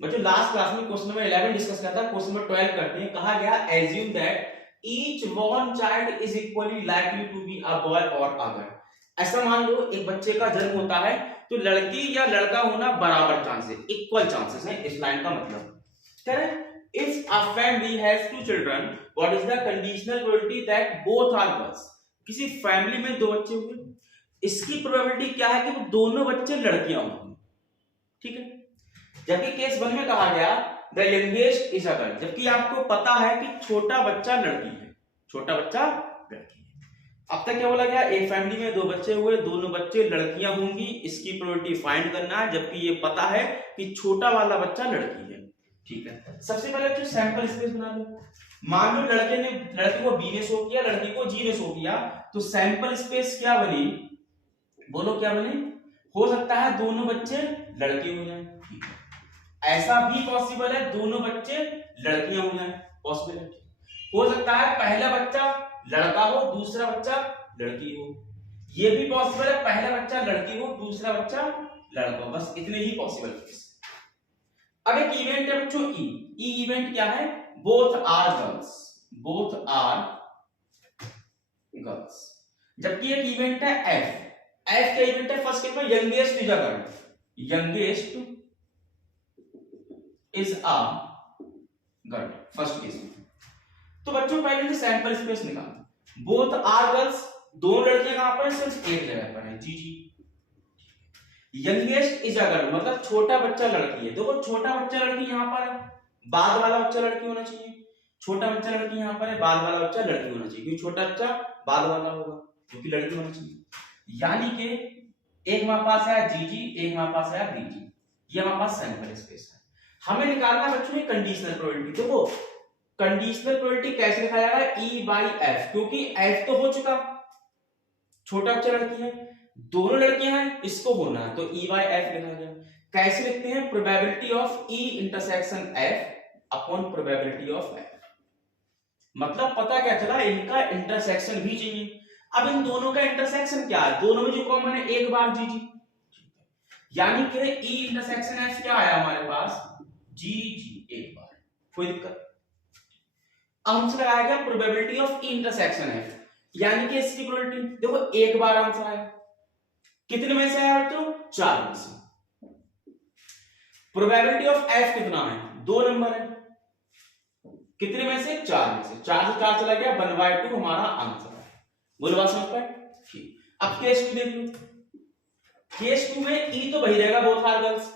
बच्चों last class में question number 11 discuss किया था, क्वेश्चन नंबर 12 करते हैं। कहा गया assume that each one child is equally likely to be a boy और अ गर्ल। ऐसा मान लो एक बच्चे का जन्म होता है तो लड़की या लड़का होना बराबर चांसेस, इक्वल चांसेस है। इस लाइन का मतलब कह रहे हैं if a family has two children what is the conditional probability that both are girls. किसी फैमिली में दो बच्चे हुए, इसकी प्रोबेबिलिटी क्या है कि वो दोनों बच्चे लड़कियां होंगी, ठीक है। जबकि केस 1 में कहा गया the youngest is a girl, जबकि आपको पता है कि छोटा बच्चा लड़की है, छोटा बच्चा लड़की है। अब तक क्या बोला गया, एक फैमिली में दो बच्चे हुए, दोनों बच्चे लड़कियां होंगी, इसकी प्रोबेबिलिटी फाइंड करना है, जबकि ये पता है कि छोटा वाला बच्चा लड़की है, ठीक है। सबसे पहले जो सैंपल स्पेस बना लो। मान लो लड़के को बी ने शो किया, लड़की को जी ने शो किया, तो सैंपल स्पेस क्या बनी, बोलो क्या बनी। हो सकता है दोनों बच्चे लड़के हो जाए, ठीक है। ऐसा भी पॉसिबल है दोनों बच्चे लड़कियां हो जाए, पॉसिबल है। हो सकता है पहला बच्चा लड़का हो, दूसरा बच्चा लड़की हो, ये भी पॉसिबल है पहला बच्चा लड़की हो, दूसरा बच्चा लड़का हो, बस इतने ही पॉसिबल केस। अब एक इवेंट है बच्चों ई इवेंट क्या है, both are girls, both are girls. जबकि एक इवेंट है एफ का इवेंट है फर्स्ट केस में youngest is a girl, youngest is a girl first case में। तो बच्चों पहले सैंपल स्पेस निकाल, बोथ आर गर्ल्स, दो लड़कियां कहां पर है, सिर्फ एक जगह पर है, जी जी। यंगेस्ट इज अ गर्ल मतलब छोटा बच्चा लड़की है, देखो छोटा बच्चा लड़की यहां पर है, बाद वाला बच्चा लड़की होना चाहिए, छोटा बच्चा लड़की यहां पर है, बाद वाला बच्चा लड़की होना चाहिए, क्योंकि छोटा बच्चा बाद वाला होगा क्योंकि लड़की होना चाहिए। यानी कि एक हमारे पास है जी जी, एक हमारे पास है बी जी, ये हमारे पास सैंपल स्पेस है। हमें निकालना है बच्चों में कंडीशनल प्रोबेबिलिटी। देखो कंडीशनल प्रोबेबिलिटी कैसे लिखा जाएगा, ई बाई एफ, क्योंकि एफ तो हो चुका, छोटा बच्चा लड़की है, दोनों लड़कियां हैं, इसको होना है, तो ई बाई एफ लिखा गया। कैसे लिखते हैं, probability of E intersection F upon probability of F. मतलब पता क्या चला, इनका इंटरसेक्शन भी चाहिए। अब इन दोनों का इंटरसेक्शन क्या है, दोनों में जो कॉमन है एक बार जी जी, यानी कि ई इंटरसेक्शन एफ क्या आया हमारे पास, जी जी एक बार, कोई दिक्कत। आंसर लगाया गया probability of E intersection F, यानी कि इसकी प्रोबेबिलिटी देखो एक बार आंसर आया, कितने में से आया बच्चों, 4 में से। प्रोबेबिलिटी ऑफ एफ कितना है, 2 नंबर है, कितने में से, 4 में से, 4 से 4 चला गया, 1/2 हमारा आंसर है। बोलो बात समझ पाए, ठीक। अब केस 2 देख लो, केस 2 में ई तो वही रहेगा, बोथ आर गर्ल्स।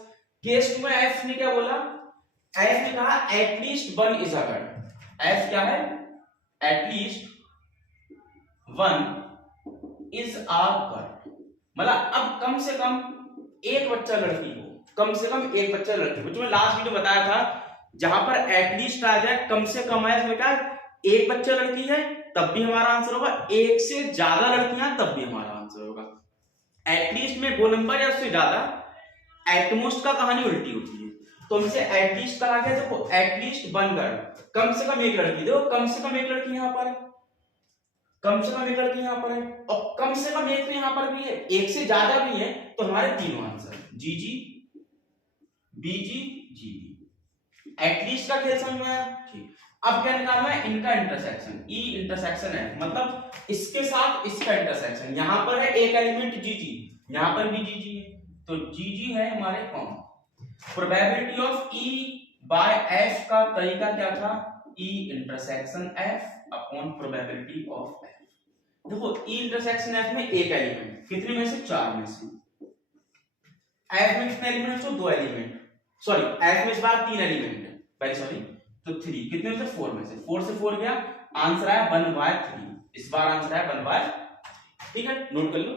केस 2 में एफ ने क्या बोला, एफ ने कहा at least 1 is a girl. F क्या है, एटलीस्ट 1 इज अ गर्ल, मतलब अब कम से कम एक बच्चा लड़की हो, कम से कम एक बच्चा लड़की हो। मैं लास्ट वीडियो बताया था जहां पर एटलीस्ट आ जाए, कम से कम आया, इसमें क्या एक बच्चा लड़की है तब भी हमारा आंसर होगा, एक से ज्यादा लड़कियां तब भी हमारा आंसर होगा। एटलीस्ट में 2 नंबर या उससे ज्यादा, एटमोस्ट का कहानी उल्टी होती है, तो हमसे एटलीस्ट का आ गया, देखो एटलीस्ट 1 गर्ल, कम से कम एक लड़की, देखो कम से कम एक लड़की यहां पर है, कम से कम एक लड़की यहां पर है, और कम से कम एक तो यहां पर भी है, एक से ज्यादा भी है, तो हमारे तीनों आंसर जी जी, बी जी, जी बी। एटलीस्ट का खेल समझ में आया, ठीक। अब क्या निकालना है, इनका इंटरसेक्शन, ई इंटरसेक्शन है, मतलब इसके साथ इसका इंटरसेक्शन। यहां पर है एक एलिमेंट जी जी, यहां पर भी जी जी है, तो जी जी है हमारे common. Probability of E bye F का तरीका क्या था, E intersection F upon probability of F. देखो ई इंटरसेक्शन एफ में एक एलिमेंट, कितने में से, 4 में से। एफ में कितने एलिमेंट्स हो, 2 एलिमेंट, सॉरी एफ में इस बार 3 एलिमेंट है, पहले सॉरी, तो 3, कितने में से, 4 में से, 4 से 4 गया, आंसर आया 1/3, इस बार आंसर आया 1/3, ठीक है, नोट कर लो।